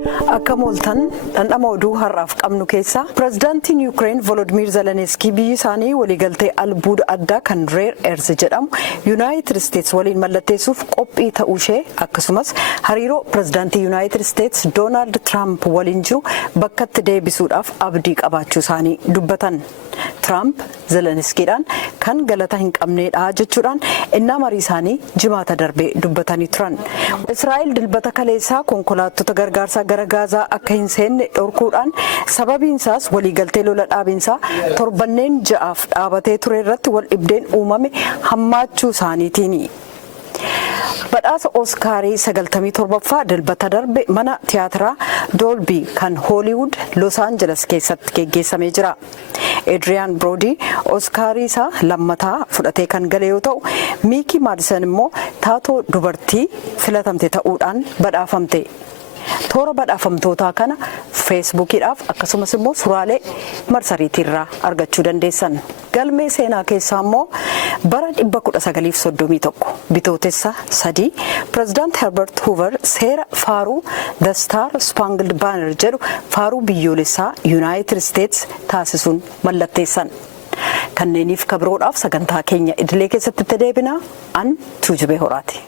Akka mooltan dhandhama oduu har'aaf qabnu keessa Prezidantiin Yukireen Volodmiir Zeleneskii biyyi isaanii walii galtee albuuda addaa kan reer erze jedhamu Yunaayitid Isteetis waliin mallatteessuuf qophii ta'uu ishee akkasumas hariiroo Prezidantii Yunaayitid Isteetis Doonaald Tiraamp waliin jiru bakkatti deebisuudhaaf abdii qabaachuu isaanii dubbatan. Tiraamp Zeleniskiidhaan kan galata hin qabneedha jechuudhaan innaa marii isaanii jimaata darbee dubbatanii turan. Israa'el Dilbata kaleessaa konkolaattota gargaarsaa gara Gaazaa akka hin seenne dhorkuudhaan sababiinsaas waliigaltee lola dhaabinsaa torbanneen ja'aaf dhaabatee ture irratti wal dhibdeen uumame hammaachuu isaaniitiini. Badhaasa Oskaarii 97ffaa Dilbata darbe mana tiyaatiraa Dolbii kan Hooliwud Los Angeles keessatti geggeessamee jira. Adriyaan Broodii Oskaarii isaa lammataa fudhatee kan gale yoo ta'u, Miikii Maadisan immoo taatoo dubartii filatamte ta'uudhaan badhaafamte. Toora badhaafamtootaa kana feesbuukiidhaaf akkasumas immoo suuraalee marsariitiirraa argachuu dandeessan. Galmee seenaa keessaa immoo bara 1931 bitootessa 3 Prezidaant Herbert Hoover seera faaruu The Star Spangled Banner jedhu faaruu biyyoolessaa Yunaayitid Isteetis taasisuun mallatteessan. Kanneeniif kabiroodhaaf sagantaa keenya idilee keessatti deebina an Tuujubee Horaati.